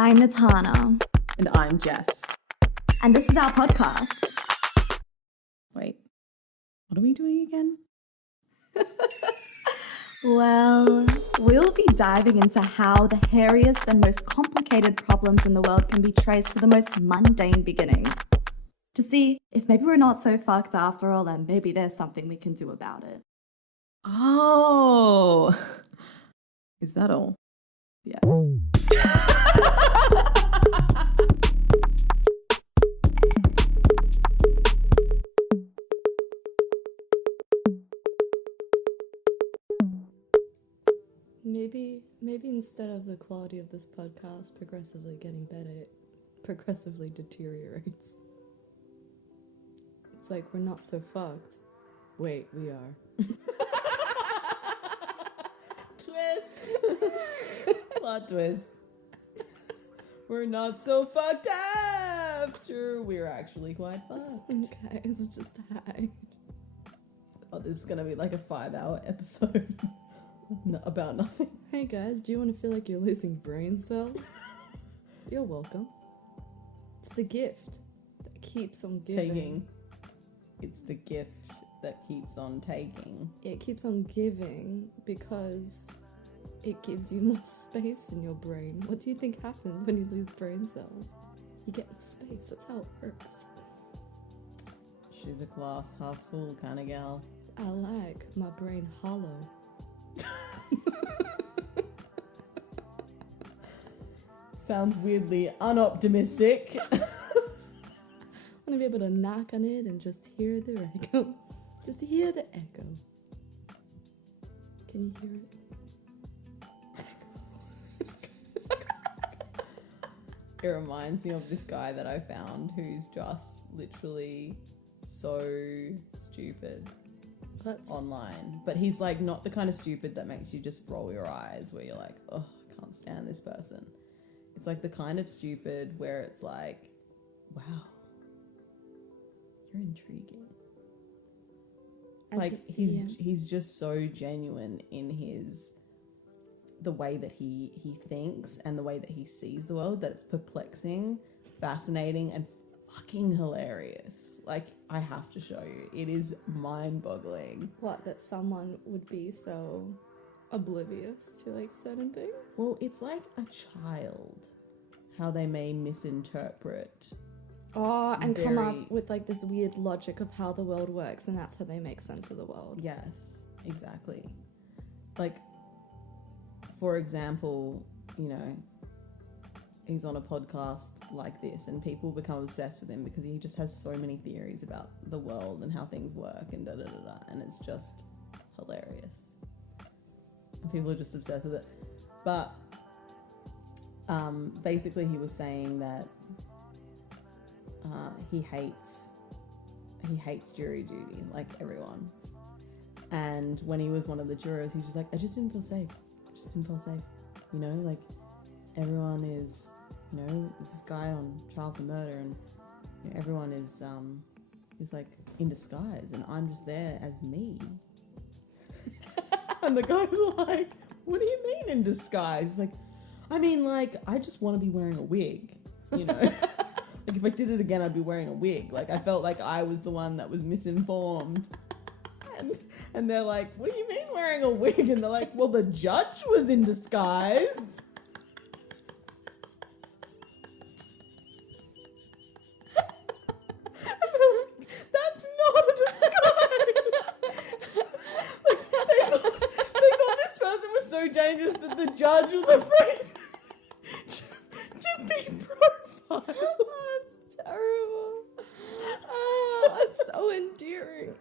I'm Natana. And I'm Jess. And this is our podcast. Wait, what are we doing again? Well, we'll be diving into how the hairiest and most complicated problems in the world can be traced to the most mundane beginnings. To see if maybe we're not so fucked after all and maybe there's something we can do about it. Oh, is that all? Yes. Maybe instead of the quality of this podcast progressively getting better, it progressively deteriorates. It's like we're not so fucked. Wait, we are. Twist. Plot twist. We're not so fucked after we're actually quite fucked. Okay, it's just a hide. Oh, this is gonna be like a 5-hour episode about nothing. Hey guys, do you want to feel like you're losing brain cells? You're welcome. It's the gift that keeps on giving. Taking. It's the gift that keeps on taking. It keeps on giving because it gives you more space in your brain. What do you think happens when you lose brain cells? You get more space. That's how it works. She's a glass half full kind of gal. I like my brain hollow. Sounds weirdly unoptimistic. I want to be able to knock on it and just hear the echo. Just hear the echo. Can you hear it? It reminds me of this guy that I found who's just literally so stupid online. But he's like not the kind of stupid that makes you just roll your eyes where you're like, oh, I can't stand this person. It's like the kind of stupid where it's like, wow, you're intriguing. He's just so genuine in the way that he thinks and the way that he sees the world that it's perplexing, fascinating, and fucking hilarious. Like, I have to show you. It is mind-boggling. What, that someone would be so oblivious to like certain things? Well, it's like a child, how they may misinterpret. Oh, and come up with like this weird logic of how the world works, and that's how they make sense of the world. Yes, exactly. Like, for example, you know, he's on a podcast like this and people become obsessed with him because he just has so many theories about the world and how things work and da-da-da-da, and it's just hilarious. And people are just obsessed with it. But basically he was saying that he hates jury duty, like everyone. And when he was one of the jurors, he's just like, I just didn't feel safe. You know, like everyone is, you know, this is guy on trial for murder, and you know, everyone is like in disguise, and I'm just there as me. And the guy's like, what do you mean in disguise? Like, I mean, like, I just want to be wearing a wig, you know. Like, if I did it again, I'd be wearing a wig. Like, I felt like I was the one that was misinformed. And they're like, what do you mean wearing a wig? And they're like, well, the judge was in disguise. That's not a disguise. Like, they thought this person was so dangerous that the judge was afraid to be profiled. Oh, that's terrible. Oh, that's so endearing.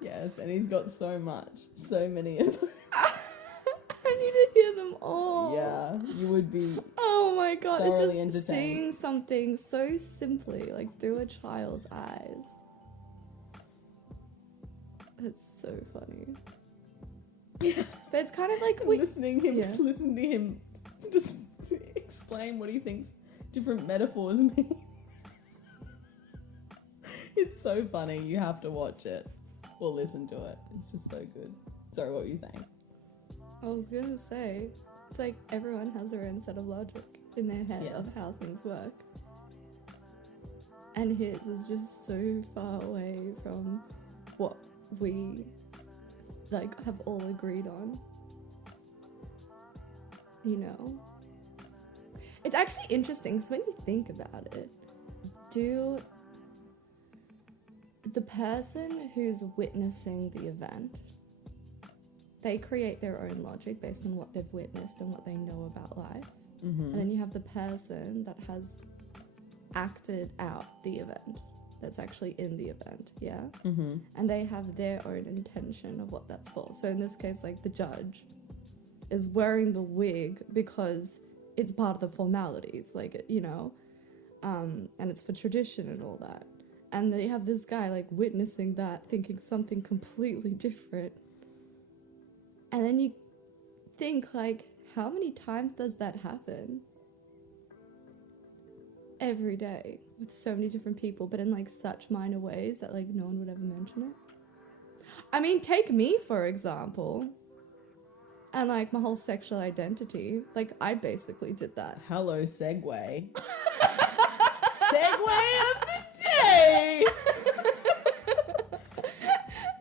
Yes, and he's got so many of them. I need to hear them all. Yeah, you would be. Oh my god, it's thoroughly just entertained. seeing something so simply, like through a child's eyes. It's so funny. Yeah. But it's kind of like Listening to him just explain what he thinks different metaphors mean. It's so funny. You have to watch it or listen to it. It's just so good. Sorry, what were you saying? I was gonna say, it's like everyone has their own set of logic. in their head of Yes. how things work. And his is just so far away from what we like have all agreed on. You know? It's actually interesting because when you think about it, do the person who's witnessing the event, they create their own logic based on what they've witnessed and what they know about life. Mm-hmm. And then you have the person that has acted out the event, that's actually in the event, yeah? Mm-hmm. And they have their own intention of what that's for. So in this case, like the judge is wearing the wig because it's part of the formalities, like, you know, and it's for tradition and all that. And they have this guy like witnessing that, thinking something completely different. And then you think like, how many times does that happen? Every day with so many different people, but in like such minor ways that like no one would ever mention it. I mean, take me for example, and like my whole sexual identity. Like I basically did that. Hello, segue. Segue of the day.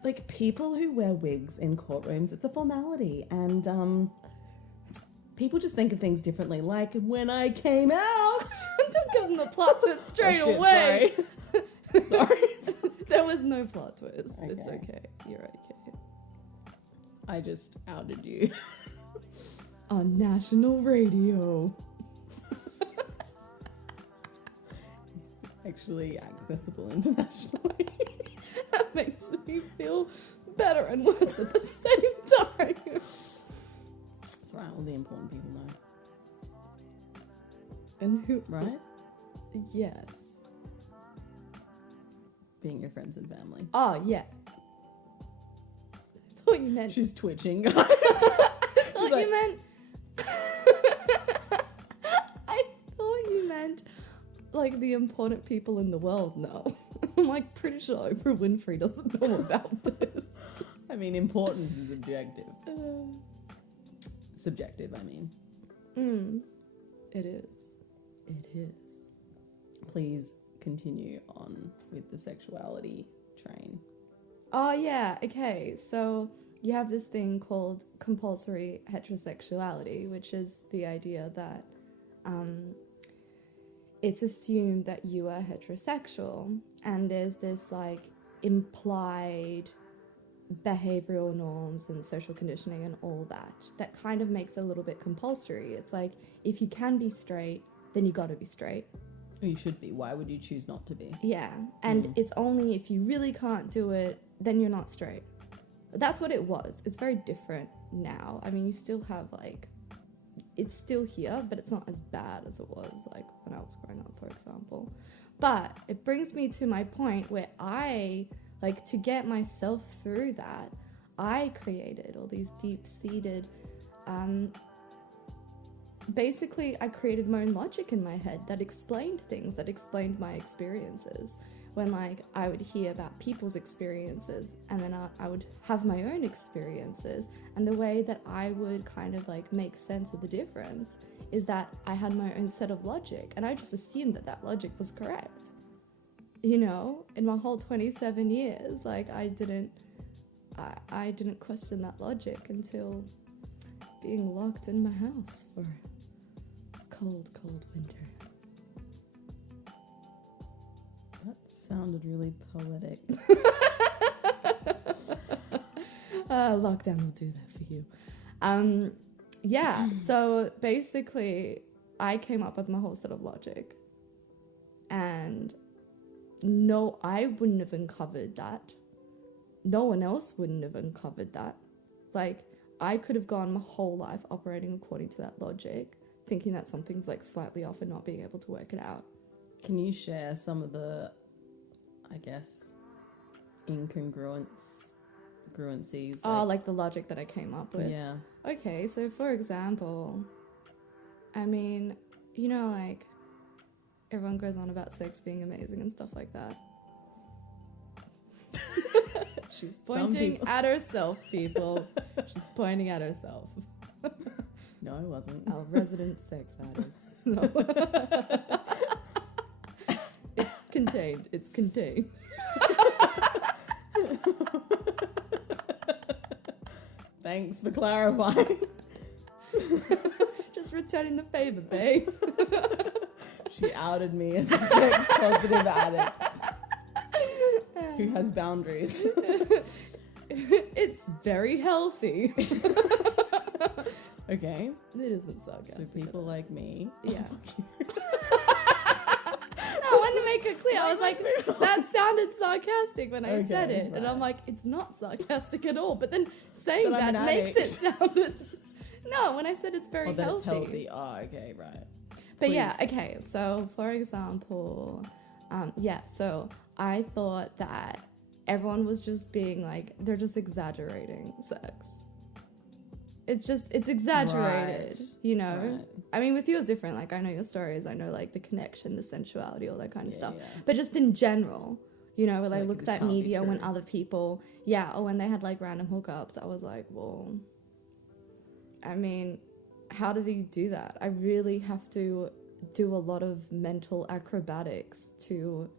Like people who wear wigs in courtrooms, it's a formality, and people just think of things differently. Like when I came out. Don't give them the plot twist straight Oh, shit, away. Sorry. There was no plot twist. Okay. It's okay. You're okay. I just outed you. On national radio. Actually accessible internationally. That makes me feel better and worse at the same time. That's right, all the important people know. And who? Right? Yes. Being your friends and family. Oh, yeah. I thought you meant... She's twitching, guys. I thought like- you meant... I thought you meant, like, the important people in the world know. I'm, like, pretty sure Oprah Winfrey doesn't know about this. I mean, importance is objective. Subjective, I mean. It is. It is. Please continue on with the sexuality train. Oh, yeah. Okay. So you have this thing called compulsory heterosexuality, which is the idea that it's assumed that you are heterosexual, and there's this like implied behavioral norms and social conditioning and all that kind of makes it a little bit compulsory. It's like, if you can be straight, then you gotta be straight. Or you should be. Why would you choose not to be? Yeah, and it's only if you really can't do it, then you're not straight. That's what it was. It's very different now. I mean, you still have like, it's still here, but it's not as bad as it was like when I was growing up, for example. But it brings me to my point where I, like, to get myself through that, I created all these deep-seated, basically I created my own logic in my head that explained things, that explained my experiences. When like I would hear about people's experiences, and then I would have my own experiences, and the way that I would kind of like make sense of the difference is that I had my own set of logic, and I just assumed that that logic was correct. You know, in my whole 27 years, like I didn't question that logic until being locked in my house for a cold, cold winter. That sounded really poetic. Lockdown will do that for you. Yeah, so basically I came up with my whole set of logic, and no, I wouldn't have uncovered that. No one else wouldn't have uncovered that. Like, I could have gone my whole life operating according to that logic, thinking that something's like slightly off and not being able to work it out. Can you share some of the, I guess, congruencies? Like the logic that I came up with. Yeah. Okay, so for example, I mean, you know, like, everyone goes on about sex being amazing and stuff like that. She's pointing at herself, people. She's pointing at herself. No, I wasn't. Our resident sex addict. No. It's contained. It's contained. Thanks for clarifying. Just returning the favor, babe. She outed me as a sex positive addict who has boundaries. It's very healthy. Okay. It isn't sarcastic. So people like me. Yeah. I wanted to make it clear. I was like, that sounded sarcastic when I said it. right. And I'm like, it's not sarcastic at all. But then saying But I'm that an makes it addict. sound... No, when I said it's very That healthy. it's healthy. Oh, okay, right. But yeah, Please. okay. So for example, so I thought that everyone was just being like, they're just exaggerating sex. It's exaggerated, Right. you know? Right. I mean, with you it's different. Like, I know your stories. I know, like, the connection, the sensuality, all that kind of stuff. Yeah. But just in general, you know, when I Like, looked this at can't be media when true. other people, or when they had, like, random hookups, I was like, well, I mean, how do they do that? I really have to do a lot of mental acrobatics to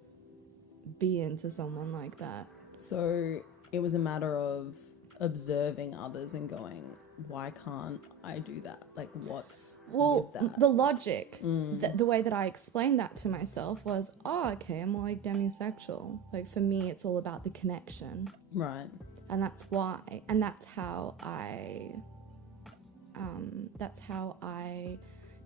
be into someone like that. So it was a matter of observing others and going, why can't I do that? Like, what's Well, with that? the logic, the way that I explained that to myself was, oh, okay, I'm more like demisexual. Like, for me, it's all about the connection. Right. And that's why, and that's how I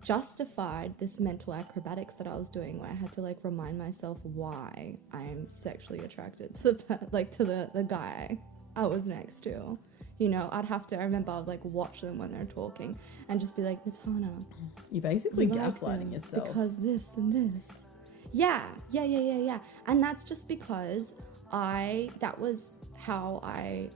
justified this mental acrobatics that I was doing, where I had to, like, remind myself why I'm sexually attracted to the guy I was next to. You know, I remember I would, like, watch them when they're talking and just be like, Natana, You're basically you like gaslighting them yourself. because this and this. Yeah. And that's just because that was how I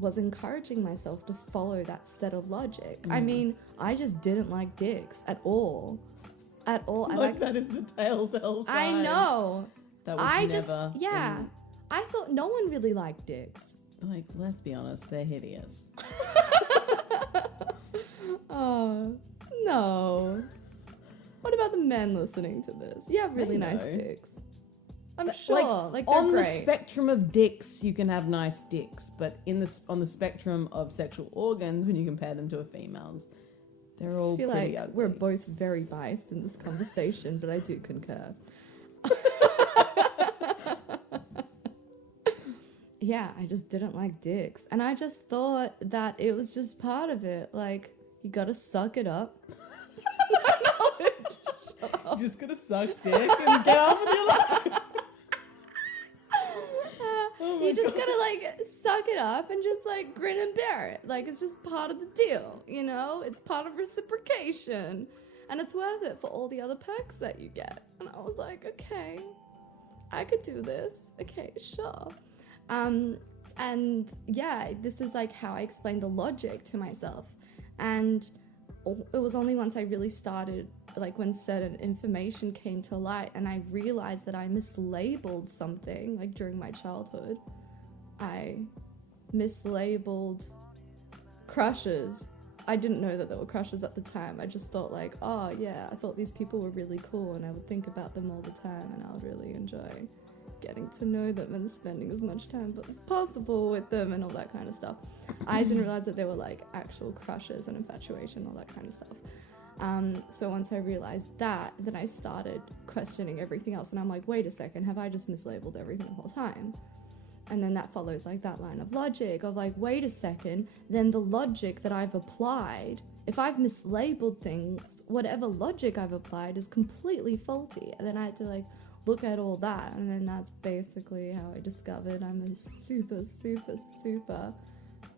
was encouraging myself to follow that set of logic. I mean, I just didn't like dicks at all. Like, that is the telltale sign. I know. That was never. I thought no one really liked dicks. Like, let's be honest, they're hideous. Oh, no. What about the men listening to this? You have really They nice know. dicks. I'm sure. Like, they're on the great. spectrum of dicks, you can have nice dicks, but on the spectrum of sexual organs, when you compare them to a female's, they're all I feel pretty like ugly. we're both very biased in this conversation, but I do concur. Yeah, I just didn't like dicks. And I just thought that it was just part of it. Like, you gotta suck it up. You're just gonna suck dick and get on with your life. You just gotta, like, suck it up and just, like, grin and bear it. Like, it's just part of the deal, you know? It's part of reciprocation. And it's worth it for all the other perks that you get. And I was like, okay, I could do this. Okay, sure. And yeah, this is, like, how I explained the logic to myself. And it was only once I really started, like, when certain information came to light and I realized that I mislabeled something, like, during my childhood. I mislabeled crushes. I didn't know that there were crushes at the time. I just thought, like, oh yeah, I thought these people were really cool and I would think about them all the time and I would really enjoy getting to know them and spending as much time as possible with them and all that kind of stuff. I didn't realize that there were, like, actual crushes and infatuation, all that kind of stuff. So once I realized that, then I started questioning everything else and I'm like, wait a second, have I just mislabeled everything the whole time? And then that follows, like, that line of logic of, like, wait a second, then the logic that I've applied, if I've mislabeled things, whatever logic I've applied is completely faulty. And then I had to, like, look at all that, and then that's basically how I discovered I'm a super, super, super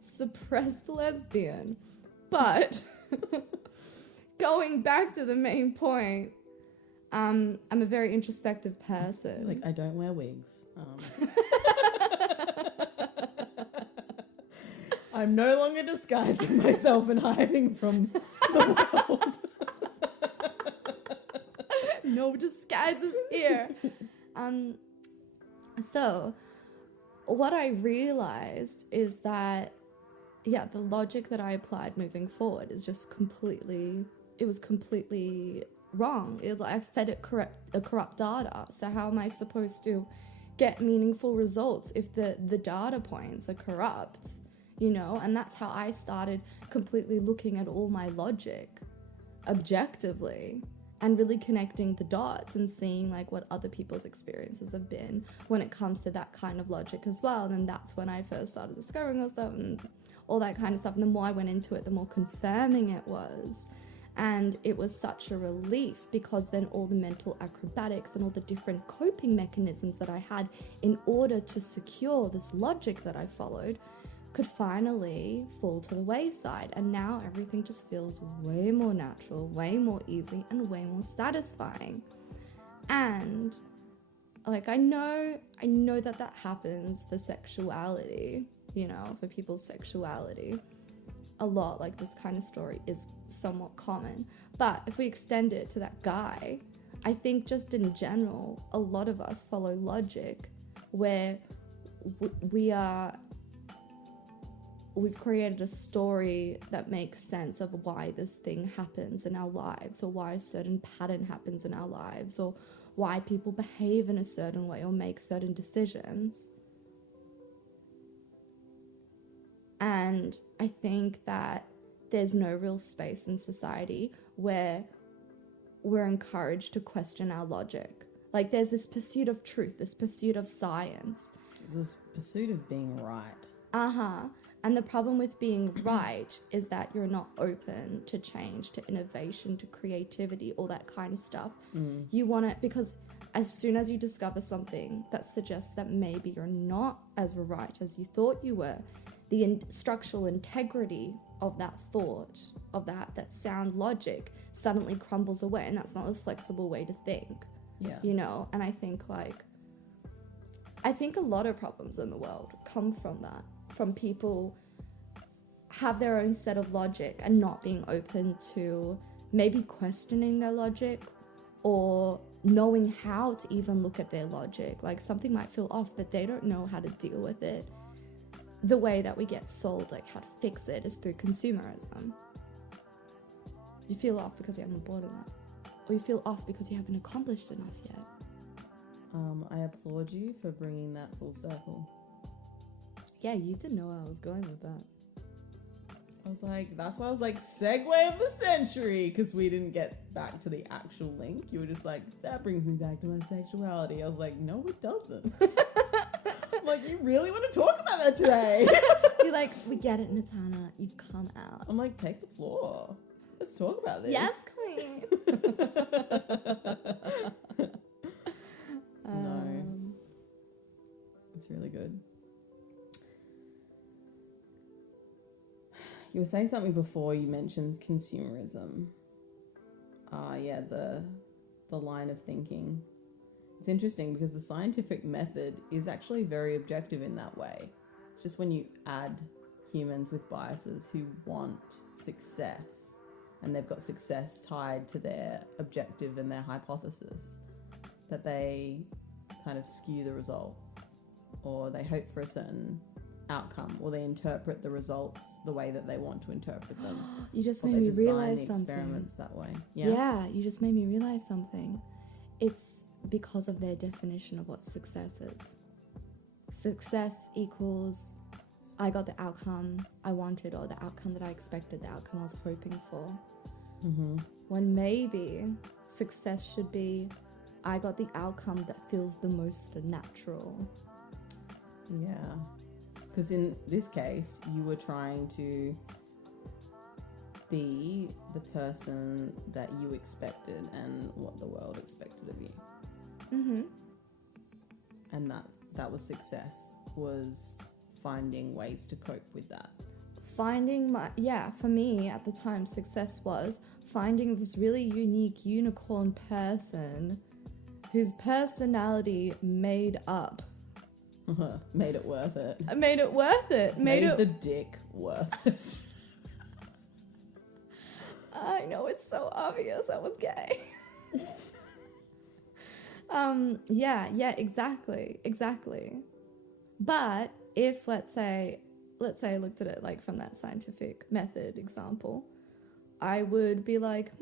suppressed lesbian. But going back to the main point, I'm a very introspective person. Like, I don't wear wigs. I'm no longer disguising myself and hiding from the world. No disguises here. So what I realized is that yeah, the logic that I applied moving forward is just completely wrong. It was like I fed it corrupt data. So how am I supposed to get meaningful results if the data points are corrupt? You know, and that's how I started completely looking at all my logic objectively and really connecting the dots and seeing like what other people's experiences have been when it comes to that kind of logic as well. And then that's when I first started discovering all stuff and all that kind of stuff. And the more I went into it, the more confirming it was. And it was such a relief because then all the mental acrobatics and all the different coping mechanisms that I had in order to secure this logic that I followed could finally fall to the wayside. And now everything just feels way more natural, way more easy, and way more satisfying. And like I know that happens for sexuality, you know, for people's sexuality a lot. Like this kind of story is somewhat common, but if we extend it to that guy, I think just in general a lot of us follow logic where we've created a story that makes sense of why this thing happens in our lives, or why a certain pattern happens in our lives, or why people behave in a certain way or make certain decisions. And I think that there's no real space in society where we're encouraged to question our logic. Like there's this pursuit of truth, this pursuit of science. This pursuit of being right. And the problem with being right is that you're not open to change, to innovation, to creativity, all that kind of stuff. You want it because as soon as you discover something that suggests that maybe you're not as right as you thought you were, the structural integrity of that thought, of that sound logic suddenly crumbles away, and that's not a flexible way to think. Yeah. You know, and I think a lot of problems in the world come from that. From people have their own set of logic and not being open to maybe questioning their logic or knowing how to even look at their logic. Like something might feel off, but they don't know how to deal with it. The way that we get sold, like how to fix it, is through consumerism. You feel off because you haven't bought enough, or you feel off because you haven't accomplished enough yet. I applaud you for bringing that full circle. Yeah, you didn't know where I was going with that. I was like, that's why I was like, segue of the century, because we didn't get back to the actual link. You were just like, that brings me back to my sexuality. I was like, no, it doesn't. I'm like, you really want to talk about that today? You're like, we get it, Natana. You've come out. I'm like, take the floor. Let's talk about this. Yes, queen. No. It's really good. You were saying something before, you mentioned consumerism. Yeah, the line of thinking. It's interesting because the scientific method is actually very objective in that way. It's just when you add humans with biases who want success, and they've got success tied to their objective and their hypothesis, that they kind of skew the result, or they hope for a certain outcome, or they interpret the results the way that they want to interpret them. You just or made they me design realize the something. experiments that way. Yeah, you just made me realize something. It's because of their definition of what success is. Success equals I got the outcome I wanted, or the outcome that I expected, the outcome I was hoping for. Mm-hmm. When maybe success should be I got the outcome that feels the most natural. Yeah. Because in this case, you were trying to be the person that you expected and what the world expected of you. Mm-hmm. And that was success, was finding ways to cope with that. For me at the time, success was finding this really unique unicorn person whose personality made up. Made it worth it. I made it worth it. Made the dick worth it. I know, it's so obvious I was gay. Yeah, exactly. But if, let's say, let's say I looked at it like from that scientific method example, I would be like,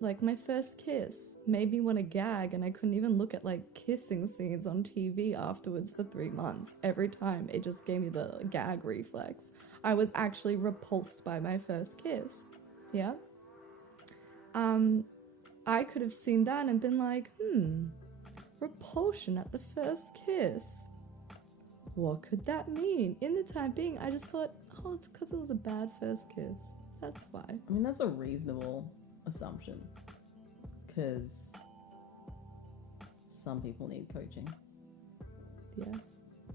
like my first kiss made me want to gag, and I couldn't even look at like kissing scenes on TV afterwards for 3 months. Every time it just gave me the gag reflex. I was actually repulsed by my first kiss. Yeah. I could have seen that and been like, repulsion at the first kiss. What could that mean? In the time being, I just thought, oh, it's because it was a bad first kiss. That's why. I mean, that's a reasonable assumption, because some people need coaching. Yes,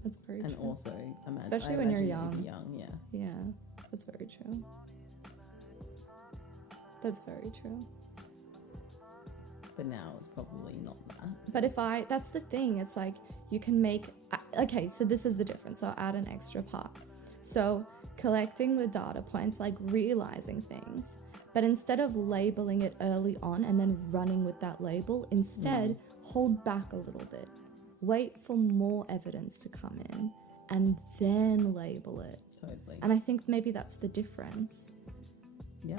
that's very true. And also, especially when you're young. Yeah. Yeah, that's very true. That's very true. But now it's probably not that. But that's the thing, it's like you can make, okay, so this is the difference. I'll add an extra part. So collecting the data points, like realizing things, but instead of labeling it early on and then running with that label, instead hold back a little bit. Wait for more evidence to come in and then label it. Totally. And I think maybe that's the difference. Yeah.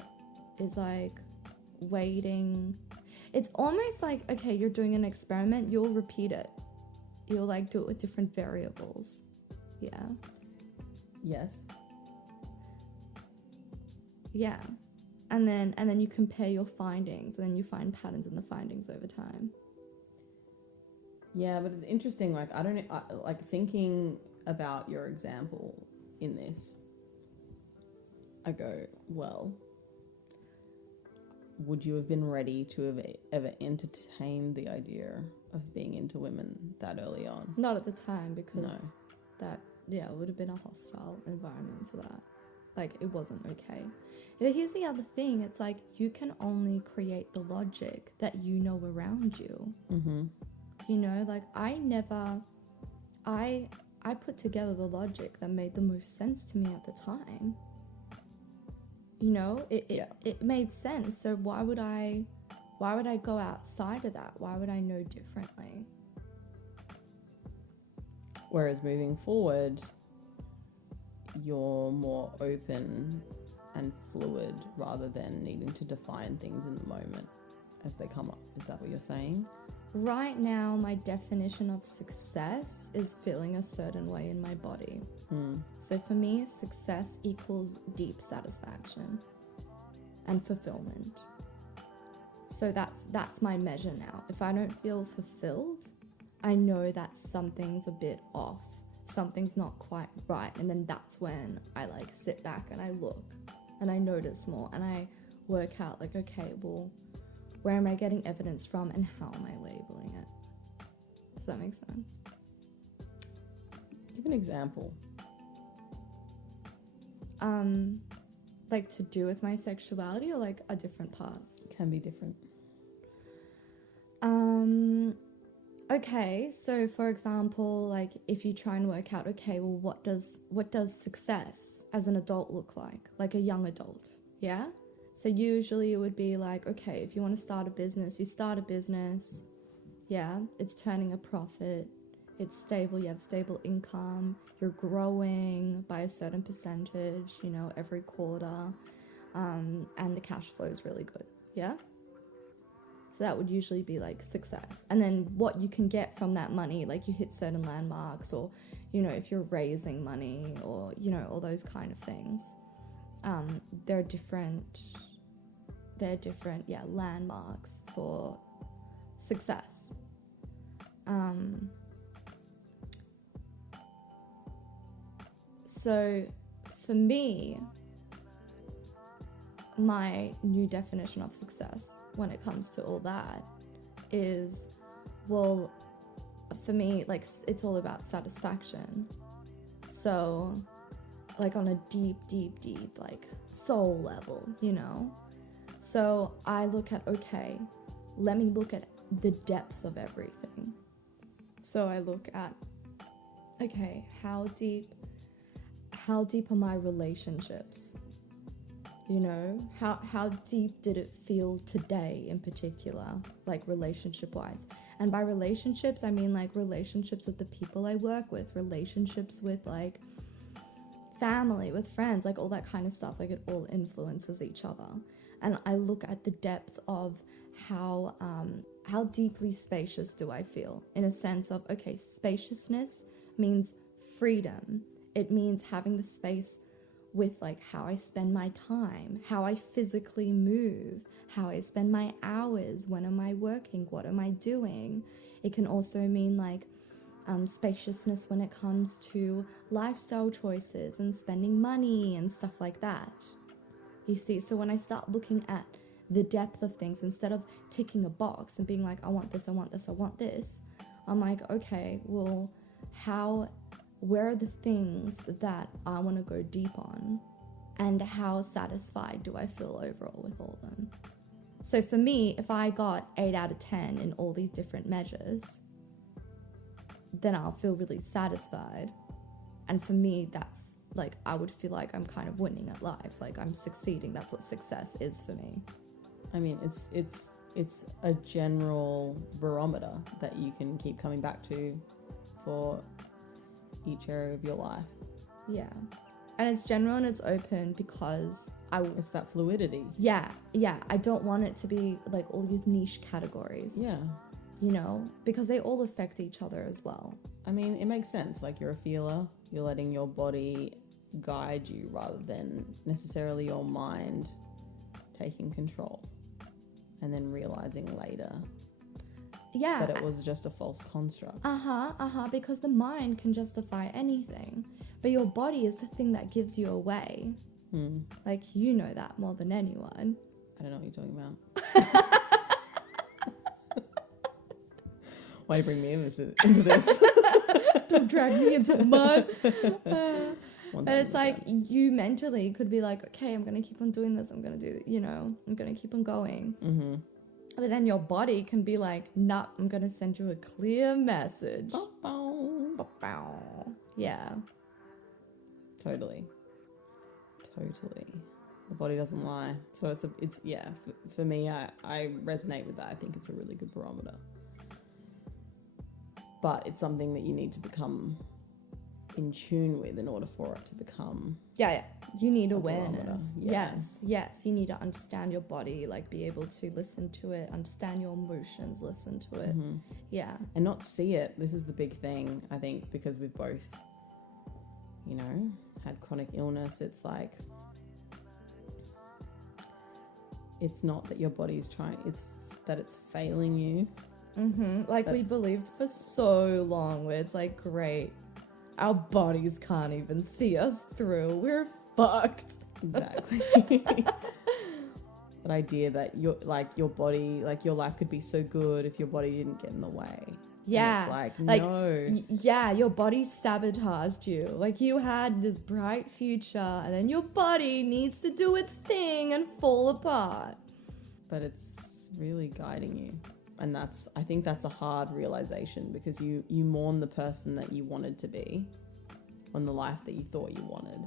Is like waiting. It's almost like, okay, you're doing an experiment, you'll repeat it. You'll like do it with different variables. Yeah. Yes. Yeah. And then you compare your findings, and then you find patterns in the findings over time. Yeah, but it's interesting. Like, like thinking about your example in this, I go, well, would you have been ready to have ever entertained the idea of being into women that early on? Not at the time, because that, yeah, it would have been a hostile environment for that. Like, it wasn't okay. But here's the other thing. It's like, you can only create the logic that you know around you. Mm-hmm. You know, like, I put together the logic that made the most sense to me at the time. You know, it made sense. So why would I go outside of that? Why would I know differently? Whereas moving forward, you're more open and fluid rather than needing to define things in the moment as they come up. Is that what you're saying? Right now, my definition of success is feeling a certain way in my body. So for me, success equals deep satisfaction and fulfillment. So that's my measure now. If I don't feel fulfilled, I know that something's a bit off. Something's not quite right. And then that's when I like sit back and I look and I notice more and I work out like, okay, well, where am I getting evidence from and how am I labeling it? Does that make sense? Give an example. Like to do with my sexuality or like a different part? Can be different. Okay, so for example, like if you try and work out, okay, well, what does success as an adult look like a young adult, yeah? So usually it would be like, okay, if you want to start a business, you start a business, yeah, it's turning a profit, it's stable, you have stable income, you're growing by a certain percentage, you know, every quarter, and the cash flow is really good, yeah? So that would usually be like success. And then what you can get from that money, like you hit certain landmarks or, you know, if you're raising money or, you know, all those kind of things. There are different, landmarks for success. So for me, my new definition of success when it comes to all that is, well, for me, like, it's all about satisfaction. So, like, on a deep, like, soul level, you know? So I look at, okay, let me look at the depth of everything. So I look at, okay, how deep are my relationships? You know, how deep did it feel today in particular, like relationship-wise? And by relationships, I mean like relationships with the people I work with, relationships with like family, with friends, like all that kind of stuff, like it all influences each other. And I look at the depth of how deeply spacious do I feel, in a sense of, okay, spaciousness means freedom. It means having the space with like how I spend my time, how I physically move, how I spend my hours, when am I working, what am I doing. It can also mean like spaciousness when it comes to lifestyle choices and spending money and stuff like that. You see, so when I start looking at the depth of things, instead of ticking a box and being like, I want this, I want this, I want this, I'm like, okay, well, where are the things that I want to go deep on, and how satisfied do I feel overall with all of them? So for me, if I got 8 out of 10 in all these different measures, then I'll feel really satisfied. And for me, that's like, I would feel like I'm kind of winning at life, like I'm succeeding. That's what success is for me. I mean, it's a general barometer that you can keep coming back to for each area of your life. Yeah. And it's general and it's open because it's that fluidity. Yeah. I don't want it to be like all these niche categories. Yeah. You know, because they all affect each other as well. I mean, it makes sense. Like, you're a feeler. You're letting your body guide you rather than necessarily your mind taking control. And then realizing later that it was just a false construct. Because the mind can justify anything, but your body is the thing that gives you away. Like, you know that more than anyone. I don't know what you're talking about. Why do you bring me into this? Don't drag me into the mud. But it's like, you mentally could be like, okay, I'm going to keep on doing this. I'm going to do, I'm going to keep on going. Mm-hmm. But then your body can be like, nah, I'm going to send you a clear message. Yeah. Totally. The body doesn't lie. So for me, I resonate with that. I think it's a really good barometer. But it's something that you need to become in tune with in order for it to become you need awareness. Yeah. Yes, you need to understand your body, like be able to listen to it, understand your emotions, listen to it. And not see it. This is the big thing, I think, because we've both had chronic illness. It's like, it's not that your body's trying, it's that it's failing you. Like, we believed for so long where it's like, great, our bodies can't even see us through, we're fucked. Exactly. That idea that your body, like, your life could be so good if your body didn't get in the way. Yeah. And it's like no. Your body sabotaged you. Like, you had this bright future and then your body needs to do its thing and fall apart. But it's really guiding you. And I think that's a hard realization, because you mourn the person that you wanted to be on the life that you thought you wanted.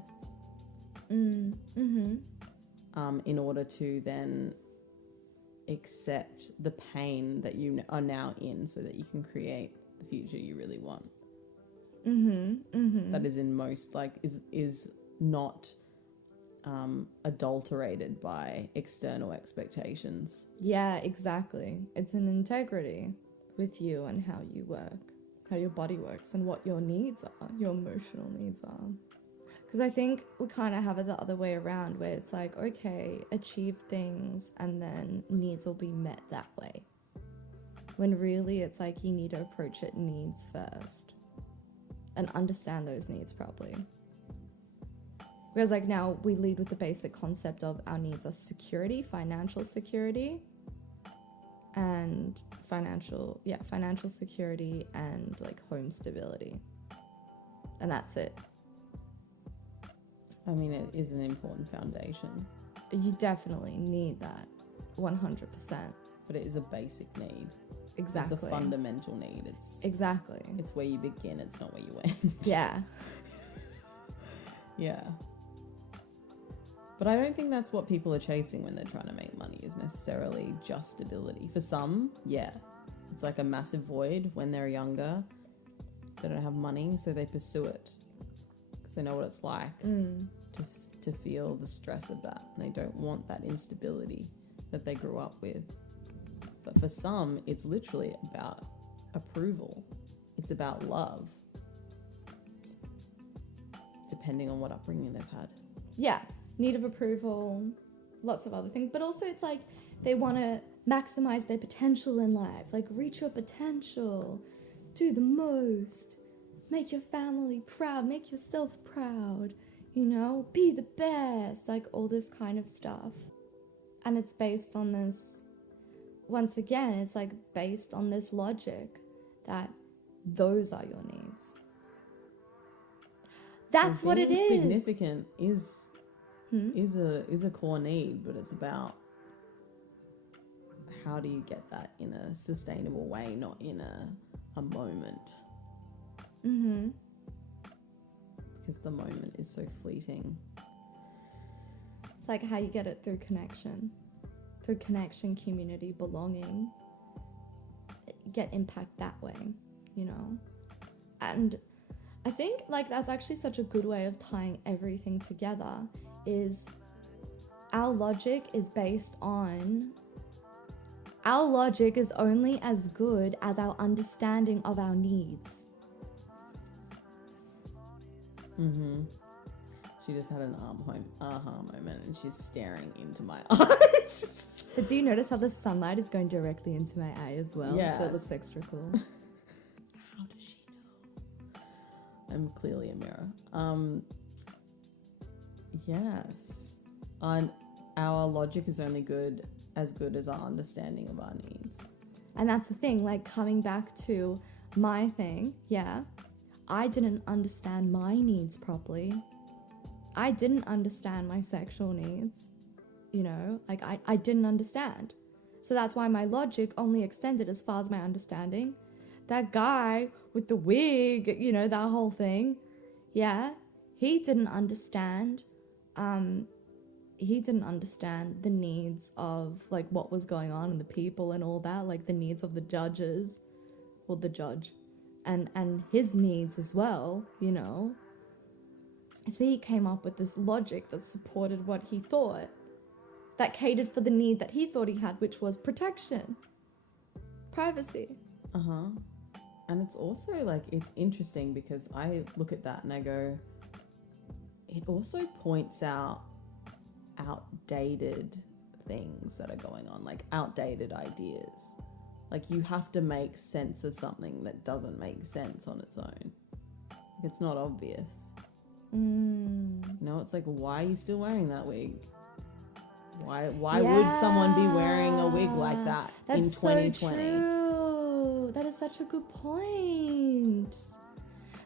In order to then accept the pain that you are now in, so that you can create the future you really want. That is in most, like, is not adulterated by external expectations. Yeah, exactly. It's an integrity with you and how you work, how your body works, and what your needs are, your emotional needs are. Because I think we kind of have it the other way around, where it's like, okay, achieve things and then needs will be met that way. When really it's like, you need to approach it needs first and understand those needs properly. Whereas, like, now we lead with the basic concept of our needs are security, financial security, and financial security, and like home stability. And that's it. I mean, it is an important foundation. You definitely need that, 100%. But it is a basic need. Exactly. It's a fundamental need. Exactly. It's where you begin, it's not where you end. Yeah. Yeah. But I don't think that's what people are chasing when they're trying to make money, is necessarily just stability. For some, yeah. It's like a massive void when they're younger. They don't have money, so they pursue it. Because they know what it's like to feel the stress of that. And they don't want that instability that they grew up with. But for some, it's literally about approval. It's about love. Depending on what upbringing they've had. Yeah, need of approval, lots of other things. But also it's like they want to maximize their potential in life. Like reach your potential, do the most, make your family proud, make yourself proud, you know, be the best, like all this kind of stuff. And it's based on this, once again, it's like based on this logic that those are your needs. That's what it is. Significant is a core need, but it's about how do you get that in a sustainable way, not in a moment. Mm-hmm. Because the moment is so fleeting. It's like how you get it through connection, community, belonging. Get impact that way, you know. And I think like that's actually such a good way of tying everything together. Is our logic is only as good as our understanding of our needs. Mm-hmm. She just had an aha moment and she's staring into my eyes. But do you notice how the sunlight is going directly into my eye as well? Yes. So it looks extra cool. How does she know? I'm clearly a mirror. Yes. Our logic is only as good as our understanding of our needs. And that's the thing, like coming back to my thing, yeah, I didn't understand my needs properly. I didn't understand my sexual needs, you know, like I didn't understand. So that's why my logic only extended as far as my understanding. That guy with the wig, you know, that whole thing, yeah, he didn't understand the needs of like what was going on in the people and all that, like the needs of the judges or the judge and his needs as well, you know. So he came up with this logic that supported what he thought, that catered for the need that he thought he had, which was protection, privacy. And it's also like, it's interesting because I look at that and I go, it also points out outdated things that are going on, like outdated ideas. Like you have to make sense of something that doesn't make sense on its own. It's not obvious. You know, it's like, why are you still wearing that wig? Why would someone be wearing a wig like that in 2020? So true. That is such a good point.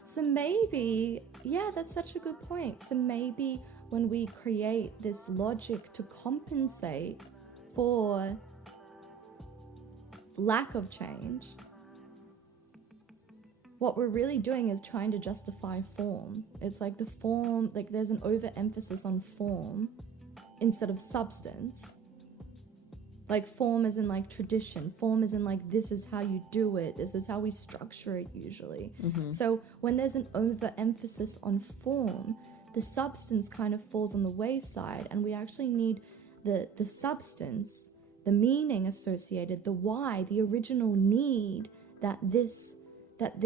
So maybe, yeah, that's such a good point. So maybe when we create this logic to compensate for lack of change, what we're really doing is trying to justify form. It's like the form, like there's an overemphasis on form instead of substance. Like form is in like tradition. Form is in like, this is how you do it. This is how we structure it usually. So when there's an overemphasis on form, the substance kind of falls on the wayside, and we actually need the substance, the meaning associated, the why, the original need that this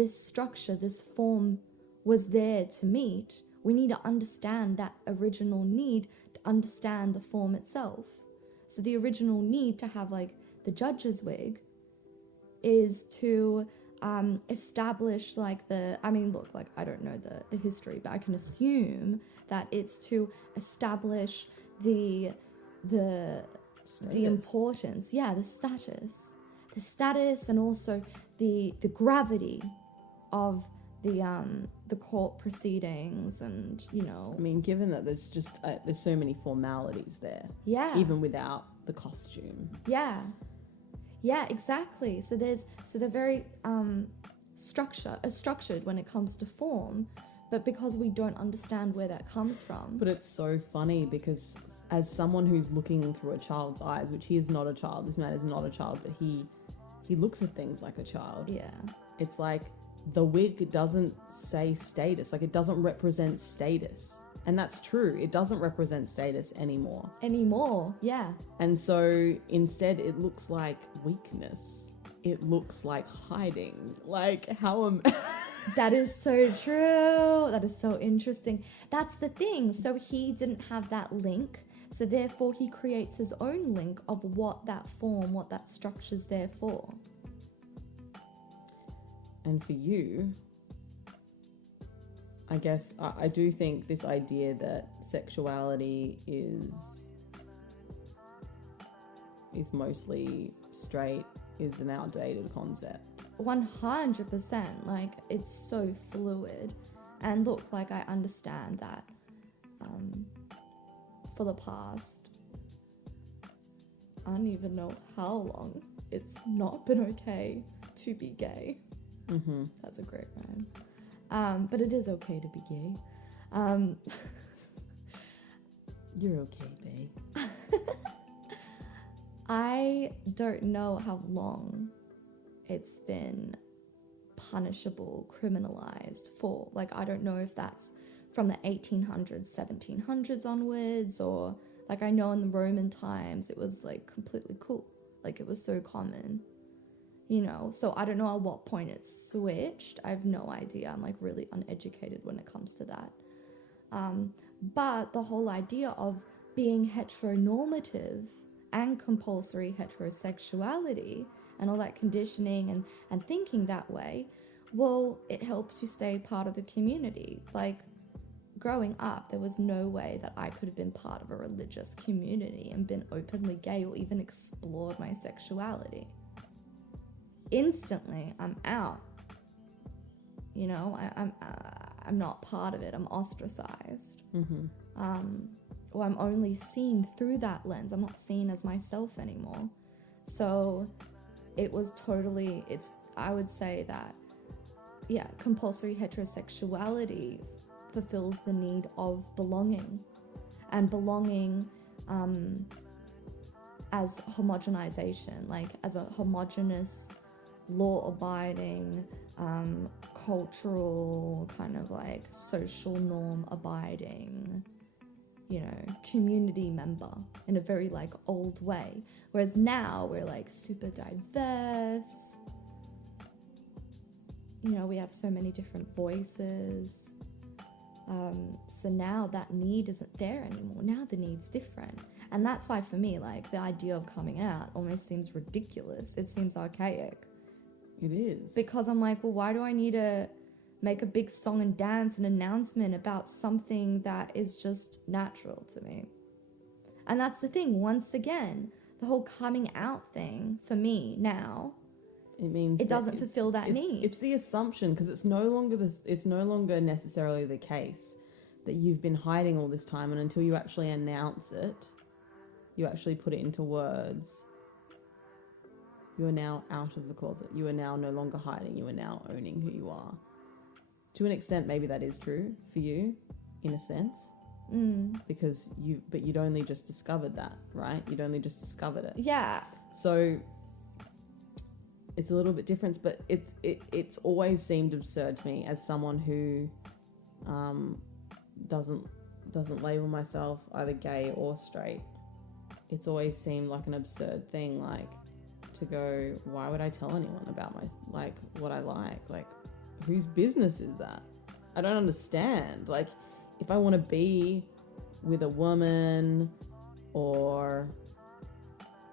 structure, this form was there to meet. We need to understand that original need to understand the form itself. So the original need to have like the judge's wig is to establish like look, like I don't know the history, but I can assume that it's to establish the importance, the status and also the gravity of the court proceedings, and you know, I mean, given that there's just there's so many formalities there, even without the costume, exactly. So they're very structured when it comes to form, but because we don't understand where that comes from. But it's so funny because as someone who's looking through a child's eyes, which he is not a child, this man is not a child, but he looks at things like a child. Yeah. It's like the wig doesn't say status, like it doesn't represent status. And that's true, it doesn't represent status anymore. Yeah. And so instead it looks like weakness. It looks like hiding. Like how am That is so true. That is so interesting. That's the thing. So he didn't have that link. So therefore he creates his own link of what that form, what that structure's there for. And for you, I guess I do think this idea that sexuality is mostly straight is an outdated concept. 100%. Like, it's so fluid. And look, like, I understand that for the past, I don't even know how long, it's not been okay to be gay. Mm-hmm. That's a great rhyme. But it is okay to be gay. You're okay, babe. I don't know how long it's been punishable, criminalized for. Like, I don't know if that's from the 1800s, 1700s onwards, or like I know in the Roman times it was like completely cool. Like, it was so common, you know? So I don't know at what point it switched. I have no idea. I'm like really uneducated when it comes to that. But the whole idea of being heteronormative and compulsory heterosexuality and all that conditioning and thinking that way, well, it helps you stay part of the community. Like, growing up, there was no way that I could have been part of a religious community and been openly gay or even explored my sexuality. Instantly, I'm out. You know, I'm not part of it. I'm ostracized. Mm-hmm. Or I'm only seen through that lens. I'm not seen as myself anymore. So it was totally, I would say that, yeah, compulsory heterosexuality fulfills the need of belonging. And belonging as homogenization, like as a homogenous, law-abiding, cultural, kind of like social norm abiding, you know, community member in a very like old way. Whereas now we're like super diverse. You know, we have so many different voices. So now that need isn't there anymore. Now the need's different. And that's why for me, like, the idea of coming out almost seems ridiculous. It seems archaic. It is. Because I'm like, well, why do I need to make a big song and dance and announcement about something that is just natural to me? And that's the thing. Once again, the whole coming out thing for me now, it means it doesn't fulfill that need. It's the assumption, because it's no longer necessarily the case that you've been hiding all this time, and until you actually announce it, you actually put it into words, you are now out of the closet. You are now no longer hiding. You are now owning who you are. To an extent, maybe that is true for you, in a sense, because you'd only just discovered that, right? You'd only just discovered it. Yeah. So it's a little bit different, but it's always seemed absurd to me as someone who doesn't label myself either gay or straight. It's always seemed like an absurd thing, like, to go, why would I tell anyone about what I like, whose business is that? I don't understand. Like, if I want to be with a woman or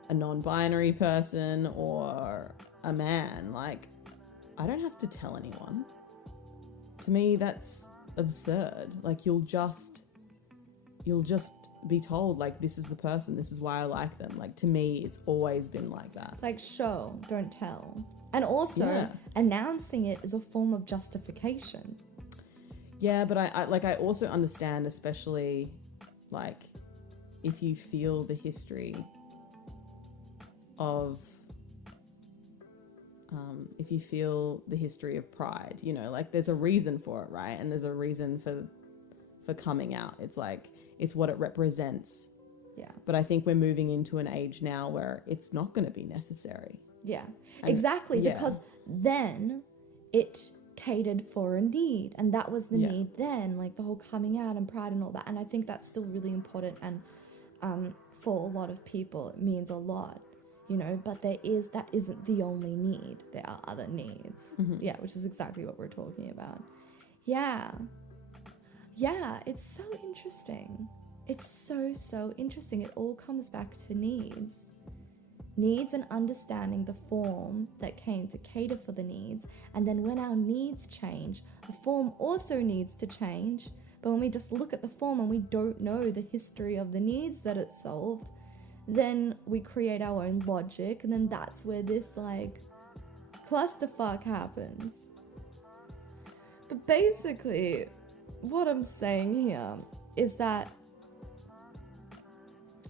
a non-binary person or a man, like, I don't have to tell anyone. To me, that's absurd. Like, you'll just be told, like, this is the person, this is why I like them. Like, to me, it's always been like that. It's like, show, don't tell. And also, announcing it is a form of justification. Yeah, but I also understand, especially, like, if you feel the history of pride, you know, like, there's a reason for it, right? And there's a reason for coming out. It's like, it's what it represents. Yeah. But I think we're moving into an age now where it's not going to be necessary. Yeah, And, exactly. yeah. Because then it catered for a need, and that was the Yeah. need then, like the whole coming out and pride and all that. And I think that's still really important, and for a lot of people it means a lot, you know, but that isn't the only need. There are other needs. Yeah, which is exactly what we're talking about. Yeah, it's so interesting. It's so interesting. It all comes back to needs and understanding the form that came to cater for the needs. And then when our needs change, the form also needs to change. But when we just look at the form and we don't know the history of the needs that it solved, then we create our own logic, and then that's where this like clusterfuck happens. But basically, what I'm saying here is that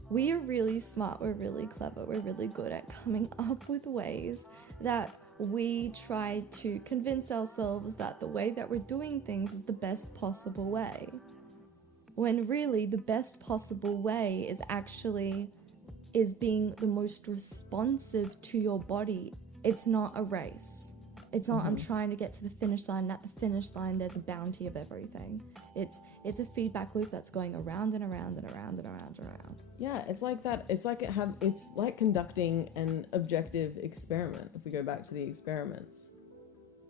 we are really smart, we're really clever, we're really good at coming up with ways that we try to convince ourselves that the way that we're doing things is the best possible way. When really the best possible way is being the most responsive to your body. It's not a race. It's not I'm trying to get to the finish line, and at the finish line there's a bounty of everything. It's a feedback loop that's going around and around and around and around and around. Yeah, it's like that. It's like conducting an objective experiment, if we go back to the experiments.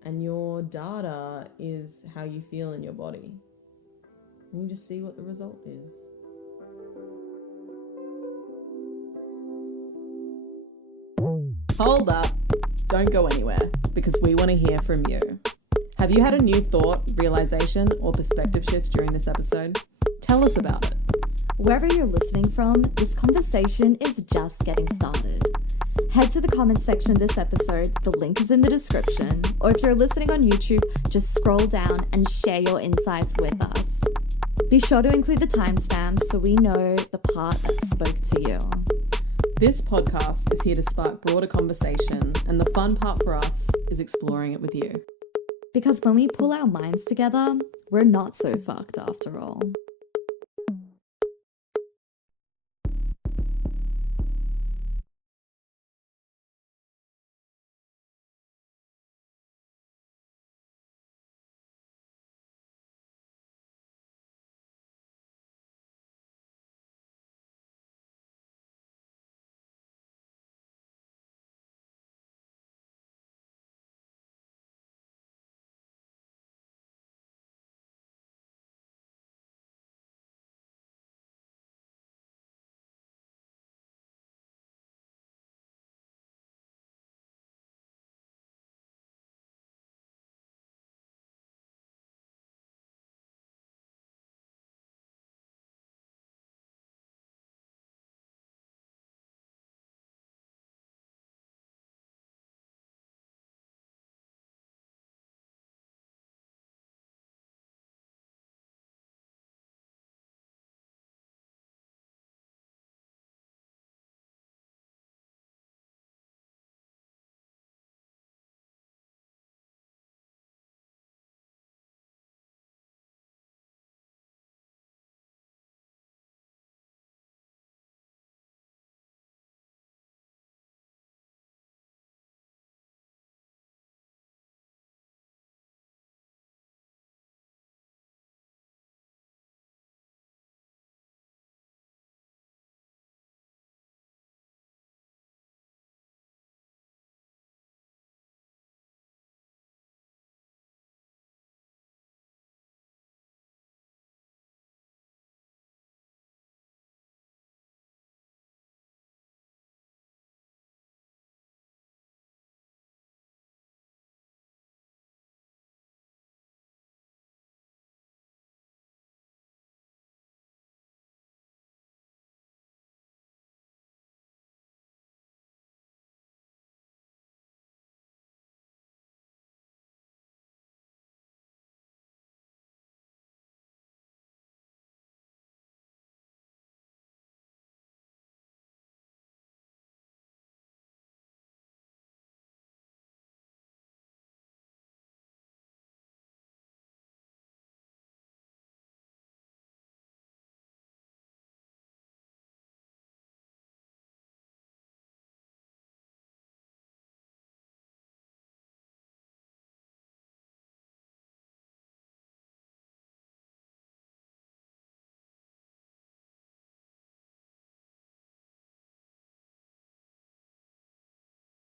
And your data is how you feel in your body. And you just see what the result is. Hold up. Don't go anywhere, because we want to hear from you. Have you had a new thought, realization, or perspective shift during this episode? Tell us about it. Wherever you're listening from, this conversation is just getting started. Head to the comments section of this episode, the link is in the description, or if you're listening on YouTube, just scroll down and share your insights with us. Be sure to include the timestamps so we know the part that spoke to you. This podcast is here to spark broader conversation, and the fun part for us is exploring it with you. Because when we pull our minds together, we're not so fucked after all.